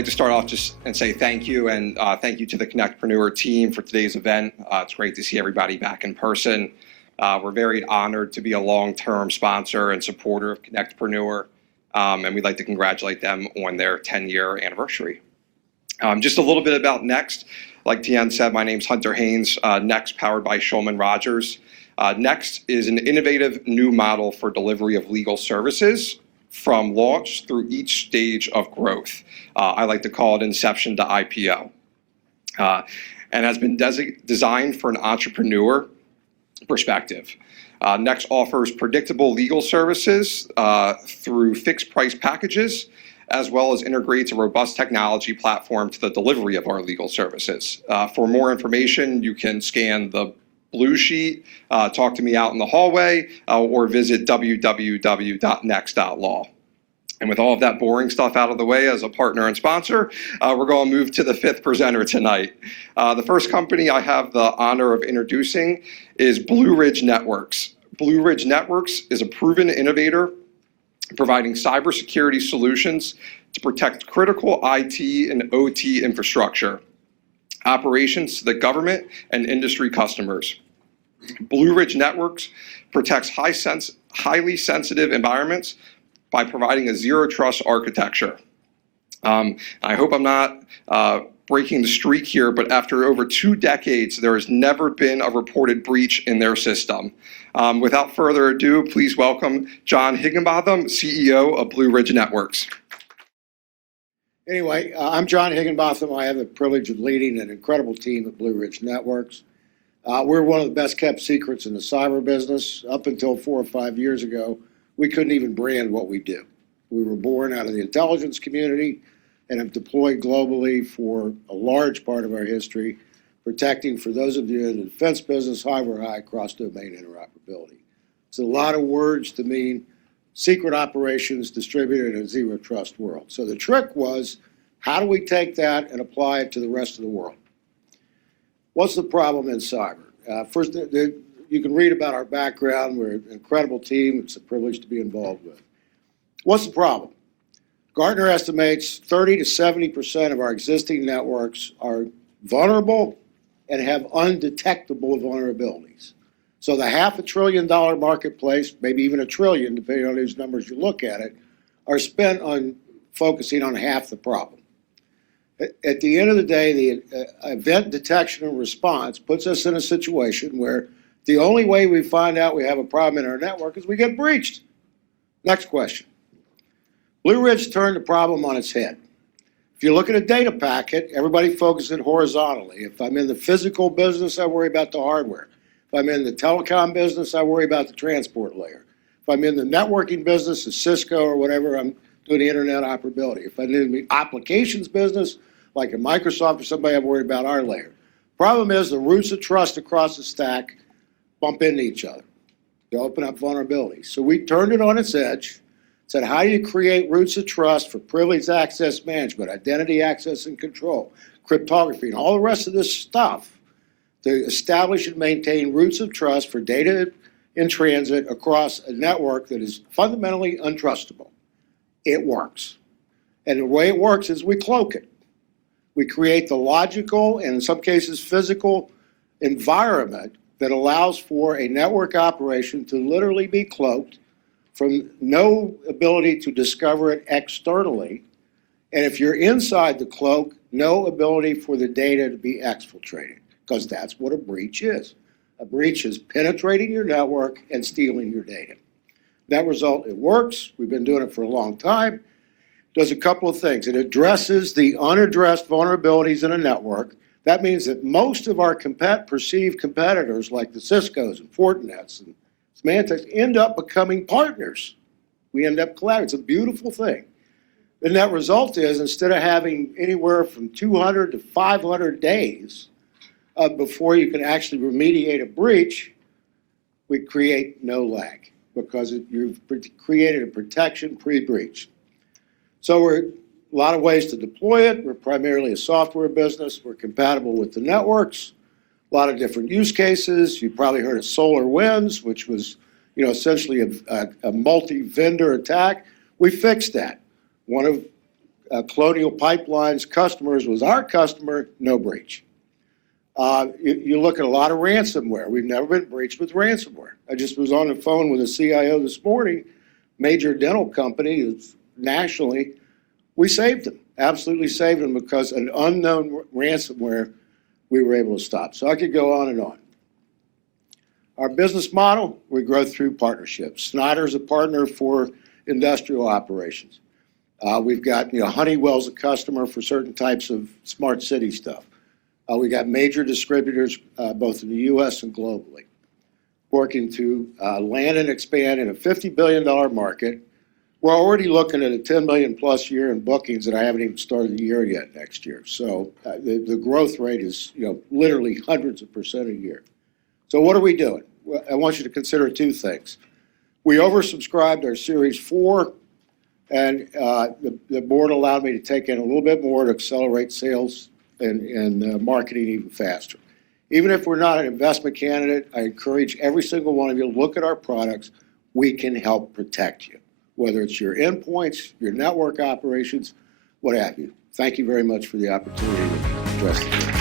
like to start off just and say thank you, and thank you to the CONNECTpreneur team for today's event. It's great to see everybody back in person. We're very honored to be a long-term sponsor and supporter of CONNECTpreneur, and we'd like to congratulate them on their 10-year anniversary. Just a little bit about Next. Like Tian said, my name's Hunter Haynes. Next, powered by Shulman Rogers. Next is an innovative new model for delivery of legal services from launch through each stage of growth. I like to call it inception to IPO. And has been designed for an entrepreneur perspective. Next offers predictable legal services through fixed price packages, as well as integrates a robust technology platform to the delivery of our legal services. For more information, you can scan the blue sheet, talk to me out in the hallway, or visit www.next.law. And with all of that boring stuff out of the way as a partner and sponsor, we're going to move to the fifth presenter tonight. The first company I have the honor of introducing is Blue Ridge Networks. Blue Ridge Networks is a proven innovator providing cybersecurity solutions to protect critical IT and OT infrastructure operations to the government and industry customers. Blue Ridge Networks protects highly sensitive environments by providing a zero trust architecture. I hope I'm not breaking the streak here, but after over 2 decades, there has never been a reported breach in their system. Without further ado, please welcome John Higginbotham, CEO of Blue Ridge Networks. Anyway, I'm John Higginbotham. I have the privilege of leading an incredible team at Blue Ridge Networks. We're one of the best kept secrets in the cyber business. Up until 4 or 5 years ago, we couldn't even brand what we do. We were born out of the intelligence community and have deployed globally for a large part of our history, protecting, for those of you in the defense business, high cross-domain interoperability. It's a lot of words to mean secret operations distributed in a zero trust world. So the trick was, how do we take that and apply it to the rest of the world? What's the problem in cyber? First, you can read about our background. We're an incredible team. It's a privilege to be involved with. What's the problem? Gartner estimates 30 to 70% of our existing networks are vulnerable and have undetectable vulnerabilities. So the $500 billion marketplace, maybe even $1 trillion, depending on whose numbers you look at it, are spent on focusing on half the problem. At the end of the day, the event detection and response puts us in a situation where the only way we find out we have a problem in our network is we get breached. Next question. Blue Ridge turned the problem on its head. If you look at a data packet, everybody focuses horizontally. If I'm in the physical business, I worry about the hardware. If I'm in the telecom business, I worry about the transport layer. If I'm in the networking business, a Cisco or whatever, I'm doing the internet operability. If I'm in the applications business, like a Microsoft or somebody, I'm worried about our layer. Problem is, the roots of trust across the stack bump into each other. They open up vulnerabilities. So we turned it on its edge, said, how do you create roots of trust for privileged access management, identity access and control, cryptography, and all the rest of this stuff to establish and maintain roots of trust for data in transit across a network that is fundamentally untrustable. It works. And the way it works is we cloak it. We create the logical and in some cases physical environment that allows for a network operation to literally be cloaked from no ability to discover it externally. And if you're inside the cloak, no ability for the data to be exfiltrated, because that's what a breach is. A breach is penetrating your network and stealing your data. That result, it works. We've been doing it for a long time. It does a couple of things. It addresses the unaddressed vulnerabilities in a network. That means that most of our perceived competitors, like the Ciscos and Fortinets and Symantec, end up becoming partners. We end up collaborating. It's a beautiful thing. The net result is, instead of having anywhere from 200 to 500 days before you can actually remediate a breach, we create no lag because you've created a protection pre-breach. So we're a lot of ways to deploy it. We're primarily a software business. We're compatible with the networks. A lot of different use cases. You probably heard of SolarWinds, which was, essentially a multi-vendor attack. We fixed that. One of Colonial Pipeline's customers was our customer, no breach. You look at a lot of ransomware. We've never been breached with ransomware. I just was on the phone with a CIO this morning, major dental company nationally. We saved them, absolutely saved them because an unknown ransomware we were able to stop. So I could go on and on. Our business model, we grow through partnerships. Snyder's a partner for industrial operations. We've got, Honeywell's a customer for certain types of smart city stuff. We got major distributors both in the U.S. and globally, working to land and expand in a $50 billion market. We're already looking at a 10 million plus year in bookings, and I haven't even started the year yet next year. So the growth rate is, literally hundreds of % a year. So what are we doing? Well, I want you to consider two things. We oversubscribed our Series 4, and the board allowed me to take in a little bit more to accelerate sales and marketing even faster. Even if we're not an investment candidate, I encourage every single one of you to look at our products. We can help protect you, whether it's your endpoints, your network operations, what have you. Thank you very much for the opportunity to address the board.